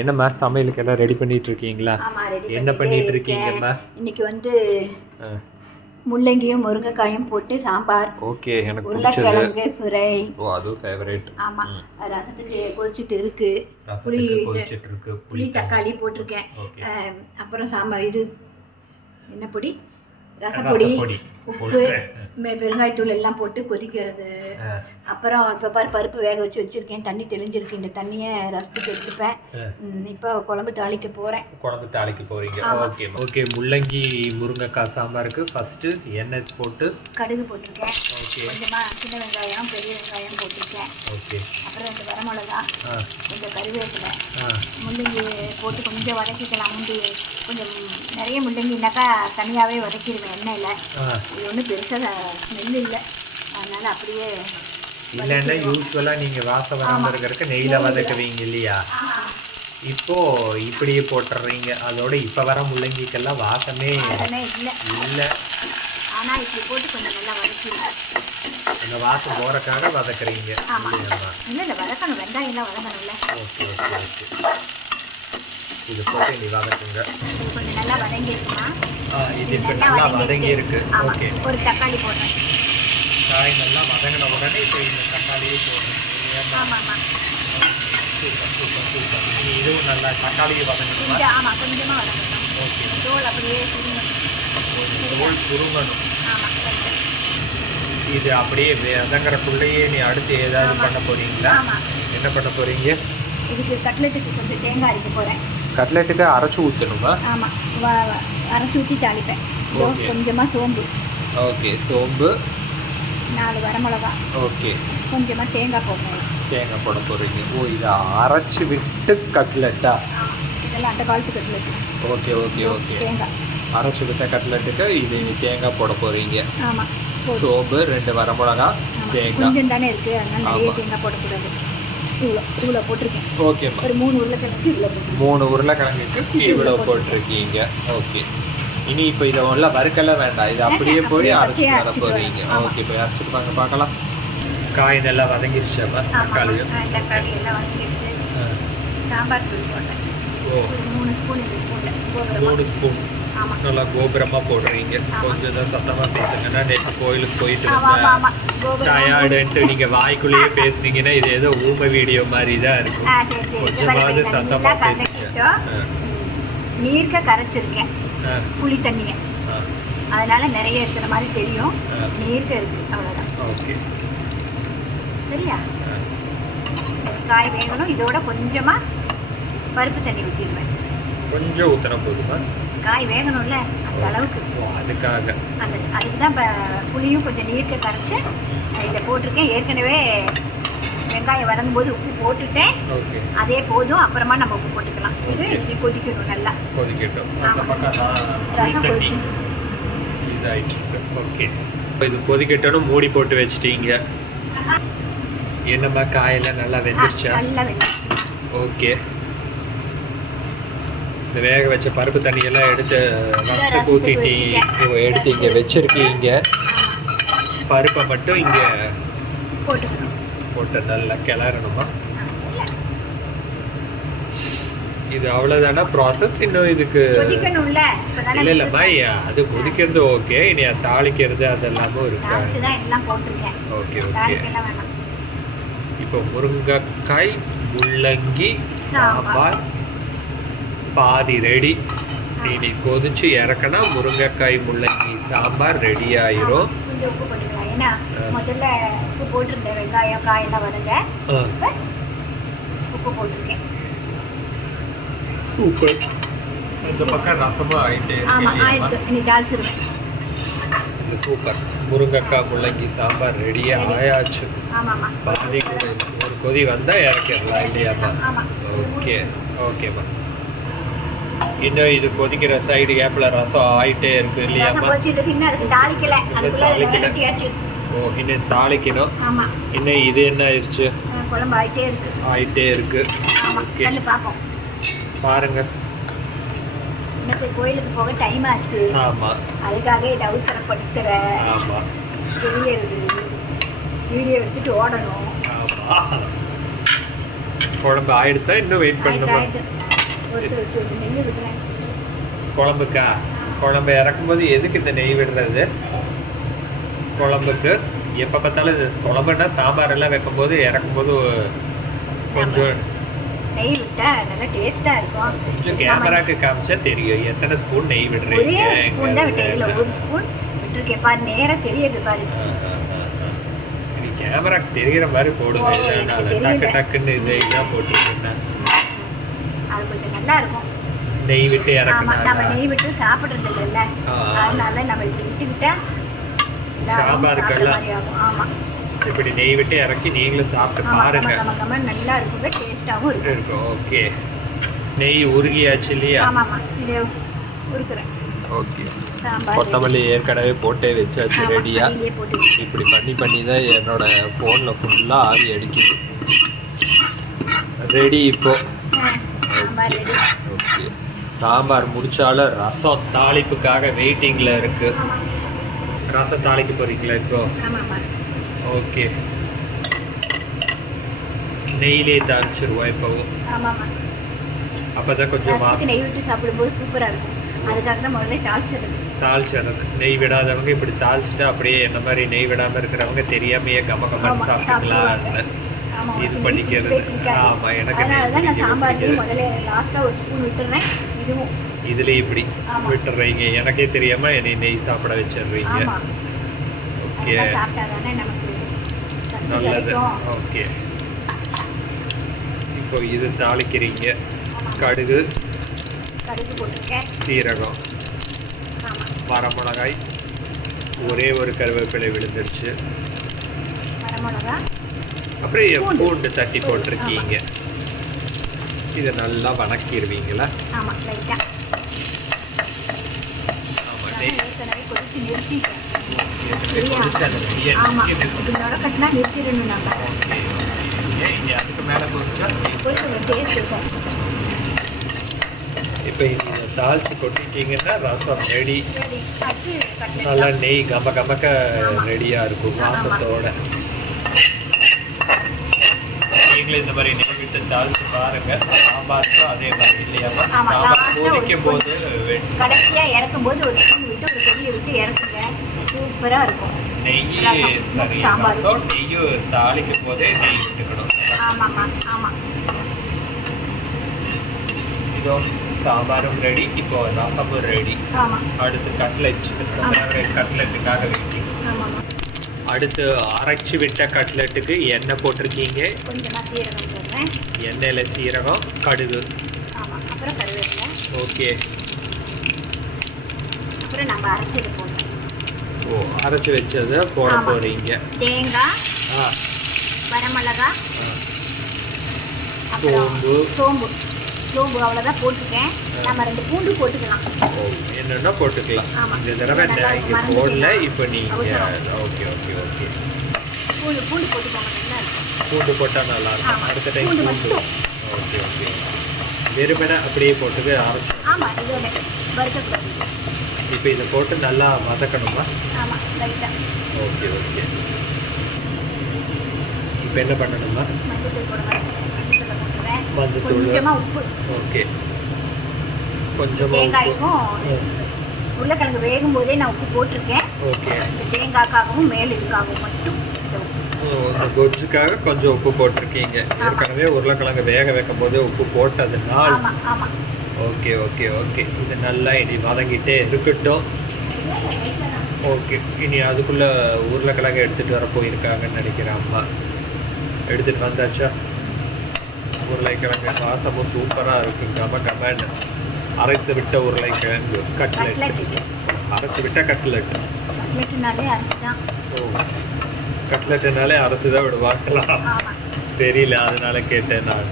என்னம்மா சமையலுக்கு எல்லாம் ரெடி பண்ணிட்டு இருக்கீங்களா? என்ன பண்ணிட்டு இருக்கீங்கம்மா? இன்னைக்கு வந்து முள்ளங்கியும் முருங்கைக்காயும் போட்டு சாம்பார். ஓகே, எனக்கு உருளைக்கிழங்கு ஃப்ரை. ஓ, அது ஃபேவரட். ஆமா, ரசத்துக்கு கொதிச்சிட்டு இருக்கு. புளி தக்காளி போட்டிருக்கேன். அப்புறம் சாம்பார் இது என்ன பொடி, ரசப்பொடி, உப்பு, பெருங்காயத்தூள் எல்லாம் போட்டு கொதிக்கிறது. அப்புறம் இப்போ பருப்பு வேக வச்சு வச்சுருக்கேன். தண்ணி தெளிஞ்சிருக்கு. இந்த தண்ணியை ரசத்துக்கு எடுத்துப்பேன். இப்போ குழம்பு தாளிக்க போகிறேன். குழம்பு தாளிக்க போகிறீங்க. Okay okay. முள்ளங்கி முருங்கைக்காய் சாம்பாருக்கு ஃபஸ்ட்டு எண்ணெய் போட்டு கடுகு போட்டிருக்கேன். ஓகே. கொஞ்சமாக சின்ன வெங்காயம் பெரிய வெங்காயம் போட்டிருக்கேன். ஓகே. அப்புறம் இந்த வரமிளகா, இந்த கருவேப்பிலை, முள்ளங்கி போட்டு கொஞ்சம் வதக்கிக்கலாம். கொஞ்சம் நிறைய முள்ளங்கினாக்கா தனியாகவே வதக்கிடுவேன் எண்ணெயில். இது ஒன்றும் பெருசாக ஸ்மெல் இல்லை, அதனால் அப்படியே. இல்லைன்னா யூஸ்வலாக நீங்கள் வாசம் வராமல் இருக்கிறதுக்கு நெய்யில் வதக்குவீங்க இல்லையா? இப்போது இப்படியே போட்டுடுறீங்க. அதோட இப்போ வர முள்ளங்கிக்கெல்லாம் வாசமே இல்லை. ஆனால் இப்படி போட்டு கொஞ்சம் நல்லா வதக்கிடுவேன். அந்த வாசம் போகிறக்காக வதக்குறீங்க. இல்லை வதக்கணும், வெங்காயம்லாம் வதக்கணும்ல. Okay okay okay. இது போட்டு நீ வதக்குங்க. கொஞ்சம் நல்லா வதங்கிடுச்சுன்னா இது இப்போ நல்லா வதங்கி இருக்கு. ஓகே. ஒரு தக்காளி போடுறேன். காய் நல்லா வதங்கின உடனே இப்போ இந்த தக்காளியே போடுறேன். ஆமாம், சூப்பர் சூப்பர் சூப்பர். இதுவும் நல்லா தக்காளியை வதங்கணுமா? ஆமாம், கொஞ்சமாக வதங்கணும். ஓகே. தோல் அப்படியே தோல் சுருங்கணும். ஆமாம். இது அப்படியே வதங்குறக்குள்ளேயே நீ அடுத்து ஏதாவது பண்ண போறீங்களா? என்ன பண்ண போறீங்க? இதுக்கு கட்லெட்டுக்கு கொஞ்சம் தேங்காய் அரைக்க போகிறேன். கட்லெட்டுக்கு அரைச்சி ஊற்றணுமா? ஆமாம், அரைச்சி ஊற்றி தாளிப்பேன். கொஞ்சமாக சோம்பு. ஓகே. சோம்பு, 4 வரமிளகா. ஓகே. கொஞ்சமாக தேங்காய் போடுறேன். தேங்காய் போட போகிறீங்க. ஓ, இதை அரைச்சி விட்டு கட்லெட்டா? இதெல்லாம் அந்த காலத்து கட்லெட்டு. Okay okay okay. தேங்காய் அரைச்சி விட்ட கட்லெட்டுக்கு இது தேங்காய் போட போகிறீங்க. ஆமாம். சோம்பு, 2 வரமிளகா, தேங்காய். கொஞ்சம் தானே இருக்குது, அதனால் நிறைய தேங்காய் போடக்கூடாது. இவ்வளோ போட்டிருக்கேன். ஓகேம்மா. ஒரு 3 உருளைக்கிழங்கு இவ்வளோ 3 உருளைக்கிழங்குக்கு இவ்வளோ போட்டிருக்கீங்க. ஓகே. இனி இப்போ இதை எல்லாம் வறுக்கெல்லாம் வேண்டாம், இது அப்படியே போய் அரைச்சி வர போகிறீங்க. ஓகே, போய் அரைச்சிட்டு வாங்க பார்க்கலாம். காய் நல்லா வதங்கிடுச்சாப்பா? தக்காளி எல்லாம் வதங்கிடுச்சு. சாம்பார் தூள் போட்டேன். ஓ, 3 ஸ்பூன். 3 ஸ்பூன். நல்லா கோபுரமாக போடுறீங்க. கொஞ்சம் தான் சத்தமாக பேசுங்கன்னா நேற்று கோயிலுக்கு போயிட்டு வந்தேன் டயர்டுன்ட்டு நீங்கள் வாய்க்குள்ளேயே பேசுனீங்கன்னா இது ஏதோ ஊமை வீடியோ மாதிரி தான் இருக்கும். கொஞ்சமாவது சத்தமாக பேசுங்க. நீர்க்க கரைச்சிருக்கேன் புளி தண்ணியை, அதனால நிறைய இருக்கிற மாதிரி தெரியும். நீர்க்க இருக்கு, அவ்வளோதான். ஓகே, சரியா? காய் வேகணும். இதோட கொஞ்சமாக பருப்பு தண்ணி ஊற்றிடுவேன். கொஞ்சம் ஊற்றினா போதுமா? காய் வேகணும்ல, அந்த அளவுக்கு. அதுக்காக அதுக்கு தான் இப்போ புளியும் கொஞ்சம் நீர்க்க கரைச்சி இதை போட்டிருக்கேன். ஏற்கனவே வெங்காயம் வதங்கும்போது உப்பு போட்டுட்டேன். அதே போதும், அப்புறமா நம்ம உப்பு போட்டுக்கலாம். இது கொதிக்கணும், நல்லா கொதிக்கட்டும். ரசம் கொதிச்சு ஓகே, இது கொதிக்கட்டும். மூடி போட்டு வச்சிட்டீங்க. என்னம்மா காயெல்லாம் நல்லா வெந்துருச்சா? நல்லா வெந்துருச்சு. ஓகே. இந்த வேக வச்ச பருப்பு தண்ணியெல்லாம் எடுத்து ரசத்துக்கு ஊற்றிட்டு எடுத்து இங்கே வச்சுருக்கீங்க. பருப்பை மட்டும் இங்கே போட்டு நல்லா கிளறணுமா? இது அவ்வளோதானா ப்ராசஸ்? இன்னும் இதுக்கு இல்லை இல்லைம்மா, அது கொதிக்கிறது ஓகே. இனி தாளிக்கிறது அதெல்லாமும் இருக்கா? Okay okay. இப்போ முருங்கைக்காய் முள்ளங்கி சாம்பார் பாதி ரெடி. இனி கொதிச்சு இறக்கினா முருங்கைக்காய் முள்ளங்கி சாம்பார் ரெடி ஆயிரும். உப்பு போட்டுக்கலாம், ஏன்னா முதல்ல உப்பு போட்டிருந்தேன். வெங்காயம் காயெல்லாம் வதங்க உப்பு போட்டிருக்கேன். சூப்பர். இந்த பக்கம் ரசமும் ஆயிட்டே இருக்கு. சூப்பர். முருங்கைக்காய் முள்ளங்கி சாம்பார் ரெடியா ஆயாச்சு. பாதி ஒரு கொதி வந்தால் இறக்கிடலாம் இல்லையாம்மா? ஓகே ஓகேம்மா. இன்னும் இது கொதிக்கிற சைடு கேப்பில் ரசம் ஆகிட்டே இருக்கு இல்லையாம்மா? ஓ, இன்னும் தாளிக்கணும். இன்னும் இது என்ன ஆயிடுச்சு? ஆகிட்டே இருக்கு. ஓகே, பாருங்க. கோயிலுக்கு போக டைம் ஆச்சு. ஆமாம், அதுக்காக இதை அவசரப்படுத்துகிறேன். ஆமாம், வீடியோ எடுத்துட்டு ஓடணும். ஆமாம். குழம்பு ஆயிடுச்சா இன்னும் வெயிட் பண்ணணுமா? நெய் விடுறேன் குழம்புக்கா? குழம்பு இறக்கும்போது எதுக்கு இந்த நெய் விடுறது? குழம்புக்கு எப்போ பார்த்தாலும் இது குழம்புன்னா சாம்பார் எல்லாம் வைக்கும்போது இறக்கும்போது கொஞ்சம் நெய் விட்டா நல்லா டேஸ்டா இருக்கும். கொஞ்சம் கேமராக்கு காமிச்சா தெரியும் எத்தனை ஸ்பூன் நெய் விடுறீங்க. ஒரே ஸ்பூன் தான் விட்டேன், ஒரு ஸ்பூன் விட்டுருக்கேன் பாரு, நேரம் தெரியுது பாரு. கேமராக்கு தெரிகிற மாதிரி போடுங்க. டக்கு டக்குன்னு இதெல்லாம் போட்டுருக்கேன்னா அது கொஞ்சம் நல்லா இருக்கும். நெய் விட்டு நம்ம இறக்கணும். நெய் விட்டு சாப்பிட்றது இல்லைல்ல, அதனால நம்ம இப்படி விட்டுக்கிட்டா சாம்பாருக்கெல்லாம் இப்படி நெய் விட்டு இறக்கி நீங்களும் சாப்பிட்டு பாருங்க. நல்லா இருக்குங்க, டேஸ்டாகவும் இருக்கும். ஓகே, நெய் உருகியாச்சு இல்லையா? ஆமாம்மா, இது உருக்குறேன். ஓகே, கொத்தமல்லி ஏற்கனவே போட்டே வச்சாச்சு ரெடியா. இப்படி பண்ணி தான் என்னோட ஃபோனில் ஃபுல்லாக ஆவி அடிக்குது. ரெடி இப்போ. ஓகே, சாம்பார் முடிச்சாலும் ரசம் தாளிப்புக்காக வெயிட்டிங்கில் இருக்கு. ரசம் தாளிக்க போறீங்களா இப்போ? ஓகே, நெய்யிலே தாளிச்சிருவோம் இப்போவும். அப்பதான் கொஞ்சம் நெய் விட்டு சாப்பிடும்போது சூப்பராக இருக்கும். அதுக்காக தான் முதல்ல தாளிச்சிடுறது. நெய் விடாதவங்க இப்படி தாளிச்சுட்டு அப்படியே என்ன மாதிரி நெய் விடாமல் இருக்கிறவங்க தெரியாமையே கம்மன்னு சாப்பிட்டுக்கலாம்னு இது பண்ணிக்கிறது. ஆமாம், எனக்கு இதுலேயும் இப்படி விட்டுறீங்க, எனக்கே தெரியாமல் என்னை நெய் சாப்பிட வச்சிடுறீங்க. ஓகே, நல்லது. ஓகே, இப்போ இது தாளிக்கிறீங்க. கடுகு, சீரகம், வரமிளகாய், ஒரே ஒரு கருவேப்பிலை விழுந்துருச்சு. அப்புறம் பூண்டு தட்டி போட்டிருக்கீங்க. இதை நல்லா வணக்கிடுவீங்களா? அதுக்கு மேலே இப்போ இதை தாளிச்சு கொட்டிட்டீங்கன்னா ரசம் ரெடி. நல்லா நெய் கமக்க ரெடியாக இருக்கும் வாசத்தோட. நீங்களும் இந்த மாதிரி நெய் விட்டு தாளிச்சு பாருங்க. சாம்பாருக்கும் அதே மாதிரி இல்லையாமா? சாம்பார் கொதிக்கும் போது கடைசியாக இறக்கும் போது ஒரு ஸ்பூன் விட்டு ஒரு கொதியை விட்டு இறக்குங்க, சூப்பராக இருக்கும். நெய் ரசம் நெய்யும் தாளிக்கும் போதே நெய் விட்டுக்கணும். ஆமாம்மா, ஆமாம். இதோ சாம்பாரும் ரெடி, இப்போ ரசமும் ரெடி. அடுத்து கட்லெட்டுக்காக வெயிட்டிங். அடுத்து அரைச்சி விட்ட கட்லெட்டுக்கு எண்ணெய் போட்டிருக்கீங்க. எண்ணெயில் சீரகம், கடுகு, ஓகே. ஓ, அரைச்சி வச்சதை போட போறீங்க. தேங்காய், வரமிளகாய், சோம்பு அவ்வளோதான் போட்டுருக்கேன். நம்ம 2 பூண்டு போட்டுக்கலாம். என்னென்னா போட்டுக்கலாம். இந்த தடவை இங்கே போடல. இப்போ நீங்கள் ஓகே ஓகே ஓகே பூண்டு போட்டுக்கோங்க, நல்லா இருக்கும். பூண்டு போட்டால் நல்லா இருக்கும். அடுத்த டைம் பூண்டு. ஓகே ஓகே, வெறுமனை அப்படியே போட்டுக்கு அரைச்சி. ஆமாம், இது வறுக்கக்கூடாது. இப்போ இதை போட்டு நல்லா வதக்கணுமா? ஆமாம், லைட்டாக. ஓகே ஓகே, இப்போ என்ன பண்ணணுமா? மஞ்சள் போடுவேன். மஞ்சத்தூள், உப்பு. ஓகே, கொஞ்சமாக தேங்காய்க்கும் உருளைக்கிழங்கு வேகும் போதே நான் உப்பு போட்டிருக்கேன். ஓகே, தேங்காய்க்காகவும் மேல் இதுக்காகவும் மட்டும். இந்த கொஜ்ஜுக்காக கொஞ்சம் உப்பு போட்டிருக்கீங்க. ஏற்கனவே உருளைக்கிழங்கு வேக வைக்கும் போதே உப்பு போட்டதுனால். ஓகே ஓகே ஓகே, இது நல்லா இனி வதங்கிட்டே இருக்கட்டும். ஓகே, இனி அதுக்குள்ளே உருளைக்கிழங்கு எடுத்துகிட்டு வர போயிருக்காங்கன்னு நினைக்கிறேன் அம்மா. எடுத்துகிட்டு வந்தாச்சா? உருளைக்கிழங்கு வாசமும் சூப்பராக இருக்குது. கமன்னு அரைத்து விட்ட உருளைக்கிழங்கு கட்லெட். அரைச்சி விட்ட கட்லெட். ஓ, கட்லெட்டுனாலே அரைச்சி தான் விடுவாங்களாம், தெரியல, அதனால கேட்டேன் நான்.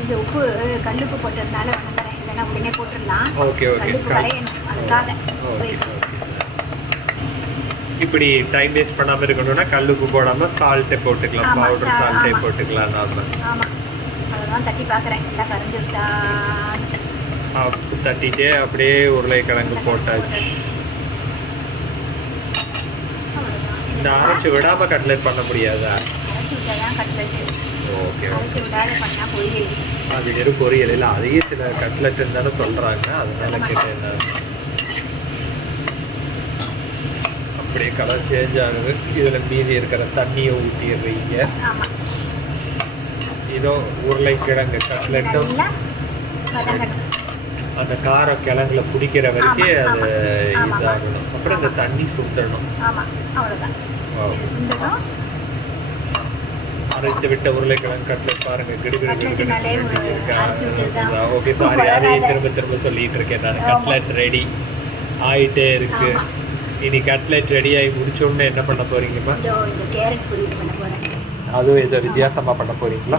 இந்த உப்பு கல்லுப்பு போட்டதுனால வணங்குறேன், இல்லைன்னா உடனே போட்டுடலாம். ஓகே ஓகே, அதுக்காக. இப்படி டைம் வேஸ்ட் பண்ணாமல் இருக்கணும்னா கல்லுப்பு போடாமல் சால்ட்டை போட்டுக்கலாம், பவுடர் சால்ட்டை போட்டுக்கலாம் நாம. ஆமாம், அதெல்லாம் தட்டி பார்க்குறேன், எல்லாம் கரைஞ்சிருச்சா. தட்டிட்டே அப்படியே உருளைக்கிழங்கு போட்டாச்சு. இந்த அரைச்சி விடாமல் கட்லெட் பண்ண முடியாதா? அரைச்சி விட்டால் தான் கட்லெட்டு. ஓகே அரைச்சி விடாத பண்ணால் பொரியல். அது வெறும் பொரியல் இல்லை, அதையே சில கட்லெட் இருந்தாலும் சொல்கிறாங்க, அதனால கேட்டேன். அப்படியே கலர் சேஞ்ச் ஆகுது. இதில் மீதி இருக்கிற தண்ணியை ஊற்றிடுறீங்க. இதோ உருளைக்கிழங்கு கட்லெட்டும் அந்த காரம் கிழங்குல பிடிக்கிற வரைக்கும் அது இதாகணும். அப்புறம் இந்த தண்ணி சுண்டணும். அரைத்து விட்ட உருளைக்கிழங்கு கட்லெட் பாருங்க, கிடுகிடு ஓகே. சாரி, அதையும் திரும்ப திரும்ப சொல்லிட்டு இருக்கேன் நான். கட்லெட் ரெடி ஆயிட்டே இருக்கு. இனி கட்லெட் ரெடி ஆகி முடிச்ச உடனே என்ன பண்ண போறீங்கம்மா? அதுவும் இதை வித்தியாசமா பண்ண போறீங்களா?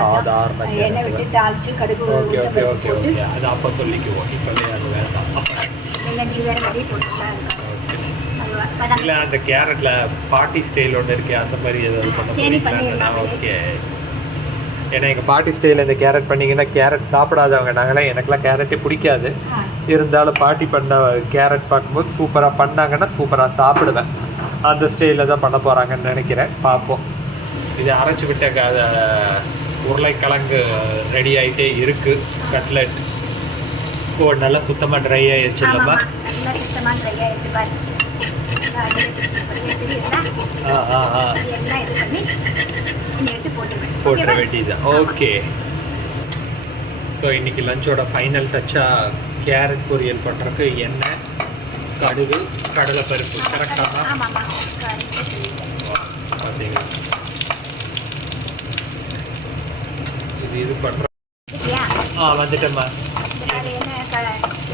சாதாரண ஓகே ஓகே ஓகே ஓகே. அது அப்போ சொல்லிக்குவோம், இப்போவே அது வேண்டாம். இல்லை, அந்த கேரட்ல பாட்டி ஸ்டைல் ஒன்று இருக்கே, அந்த மாதிரி ஏதாவது பண்ண போறீங்களா? ஓகே. ஏன்னா எங்கள் பாட்டி ஸ்டைலில் இந்த கேரட் பண்ணிங்கன்னா கேரட் சாப்பிடாதவங்க நாங்களாம், எனக்குலாம் கேரட்டே பிடிக்காது. இருந்தாலும் பாட்டி பண்ண கேரட் பார்க்கும்போது சூப்பராக பண்ணாங்கன்னா சூப்பராக சாப்பிடுவேன். அந்த ஸ்டைலில் தான் பண்ண போகிறாங்கன்னு நினைக்கிறேன், பார்ப்போம். இது அரைச்சி விட்ட உருளைக்கிழங்கு ரெடி ஆகிட்டே இருக்குது. கட்லெட் ஓ நல்லா சுத்தமாக ட்ரை ஆகிடுச்சு இல்லைம்மா? போட்டுற வேண்டியதுதான். ஓகே. ஸோ இன்றைக்கி லஞ்சோட ஃபைனல் டச்சாக கேரட் பொரியல் பண்ணுறதுக்கு எண்ணெய், கடுகு, கடலைப்பருப்பு கரெக்டாக பார்த்தீங்களா? இது பண்ணுறோம். வந்துட்டேம்மா.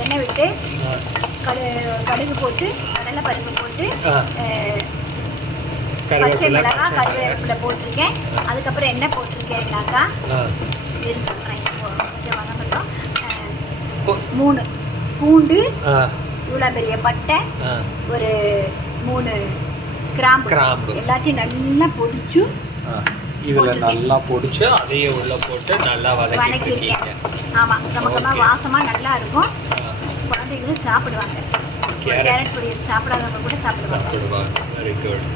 எண்ணெய் விட்டு கடுகு போட்டு கடலைப்பருப்பு போட்டு பச்சை மிளகாய் கருவேப்பிலை போட்டிருக்கேன். அதுக்கப்புறம் என்ன போட்டிருக்கேன்னாக்கா கொஞ்சம் வதங்கட்டும். 3 பூண்டு, இவ்வளோ பெரிய பட்டை, ஒரு 3 கிராம்பு எல்லாத்தையும் நல்லா பொடிச்சு இதில் நல்லா பொடிச்சு அதையும் உள்ளே போட்டு நல்லா வதக்கிருக்கீங்க. ஆமாம், கமகமாக வாசமாக நல்லா இருக்கும். குழந்தைங்களும் சாப்பிடுவாங்க. கேரட் பொரியல் சாப்பிடாதவங்க கூட சாப்பிடுவாங்க. Very good.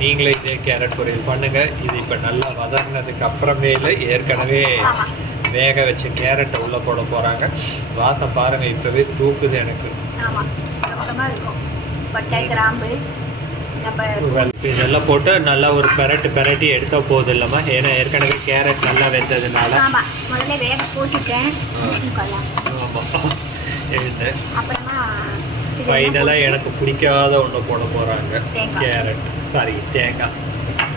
நீங்களே இதே கேரட் பொரியல் பண்ணுங்கள். இது இப்போ நல்லா வதங்கினதுக்கு அப்புறமேல ஏற்கனவே வேக வச்ச கேரட்டை உள்ளே போட போகிறாங்க. வாசம் பாருங்கள், இப்போவே தூக்குது எனக்கு. ஆமாம், கமகமாக இருக்கும். பட்டை, கிராம்பு இதெல்லாம் போட்டு நல்லா ஒரு பெரட்டி எடுத்தால் போதும் இல்லைம்மா? ஏன்னா ஏற்கனவே கேரட் நல்லா வெந்ததுனால. முதல்ல வேக போட்டுட்டேன். ஆமாம். ஃபைனலாக எனக்கு பிடிக்காத ஒன்று போட போகிறாங்க, கேரட். சாரி,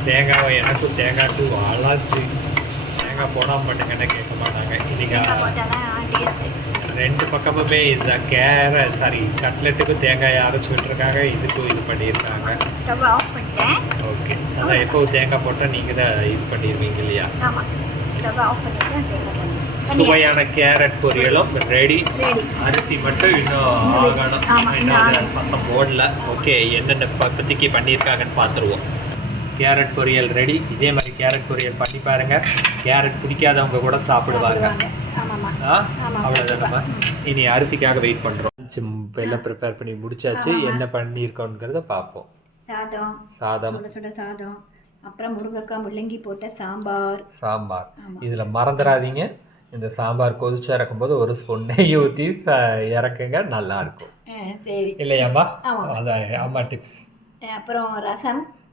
தேங்காவை எனக்கும் தேங்காய்க்கு வாழாச்சு. தேங்காய் போடாமல் பண்ணுங்கன்னு கேட்க மாட்டாங்க. இன்னைக்கு 2 பக்கமுமே இந்த கட்லெட்டுக்கு தேங்காயை அரைச்சி விட்டுருக்காங்க, இதுக்கும் இது பண்ணியிருக்காங்க. ஓகே. அதான் எப்போது தேங்காய் போட்டால் நீங்கள் தான் இது பண்ணிடுவீங்க இல்லையா? சுவையான கேரட் பொரியலும் ரெடி. அரிசி மட்டும் இன்னும் ஆகணும், இன்னும் சத்தம் போடல. ஓகே, என்னென்ன பத்திக்கு பண்ணியிருக்காங்கன்னு பார்த்துருவோம். கேரட் பொரியல் ரெடி. இதே மாதிரி கேரட் பொரியல் பண்ணி பாருங்கள். கேரட் பிடிக்காதவங்க கூட சாப்பிடுவாங்க. அவ்வளோதானம்மா. இனி அரிசிக்காக வெயிட் பண்ணுறோம். எல்லாம் ப்ரிப்பேர் பண்ணி முடிச்சாச்சு. என்ன பண்ணியிருக்கோங்கிறத பார்ப்போம். சாதம், சாதம், அப்புறம் முருங்கைக்காய் முள்ளங்கி போட்ட சாம்பார். இதில் மறந்துடாதீங்க, இந்த சாம்பார் கொதிச்சு இறக்கும்போது ஒரு ஸ்பூன் நெய் ஊற்றி இறக்குங்க, நல்லாயிருக்கும். இல்லையாம்மா? அதான் அம்மா டிப்ஸ். அப்புறம்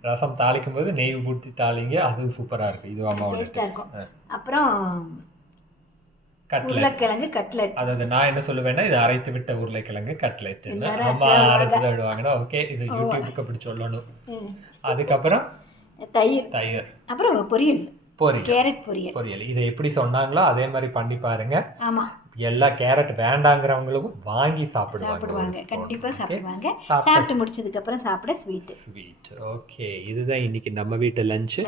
ரசம் தாளிக்கும் போது நெய் ஊற்றி தாளிங்க, அது சூப்பராக இருக்குது. இது அம்மாவோட டிப்ஸ். அப்புறம் உருளைக்கிழங்கு கட்லெட். அதாவது நான் என்ன சொல்லுவேன்னா, இது அரைத்து விட்ட உருளைக்கிழங்கு கட்லெட். அம்மா அரைச்சி தான் விடுவாங்கன்னா ஓகே, இது யூடியூபுக்கு அப்படி சொல்லணும். அதுக்கப்புறம் தயிர், அப்புறம் பொரியல், கேரட் பொரியல். இதை எப்படி சொன்னாங்களோ அதே மாதிரி பண்ணி பாருங்க. ஆமா, எல்லா கேரட் வேண்டாங்கிறவங்களுக்கும் வாங்கி சாப்பிடுவாங்க. கண்டிப்பாக சாப்பிடுவாங்க. சாப்பிட்டு முடிச்சதுக்கு அப்புறம் சாப்பிட ஸ்வீட். ஓகே, இதுதான் இன்னைக்கு நம்ம வீட்டு லஞ்சு.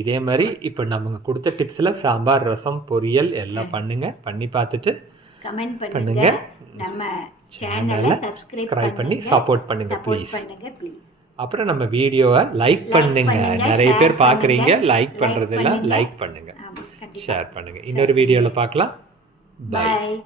இதே மாதிரி இப்போ நம்ம கொடுத்த டிப்ஸில் சாம்பார், ரசம், பொரியல் எல்லாம் பண்ணுங்க. பண்ணி பார்த்துட்டு கமெண்ட் பண்ணுங்க. நம்ம சேனலை சப்ஸ்கிரைப் பண்ணி சப்போர்ட் பண்ணுங்க ப்ளீஸ். அப்புறம் நம்ம வீடியோவை லைக் பண்ணுங்க. நிறைய பேர் பார்க்குறீங்க, லைக் பண்ணுறதில்ல. லைக் பண்ணுங்க, ஷேர் பண்ணுங்க. இன்னொரு வீடியோவில் பார்க்கலாம். Bye.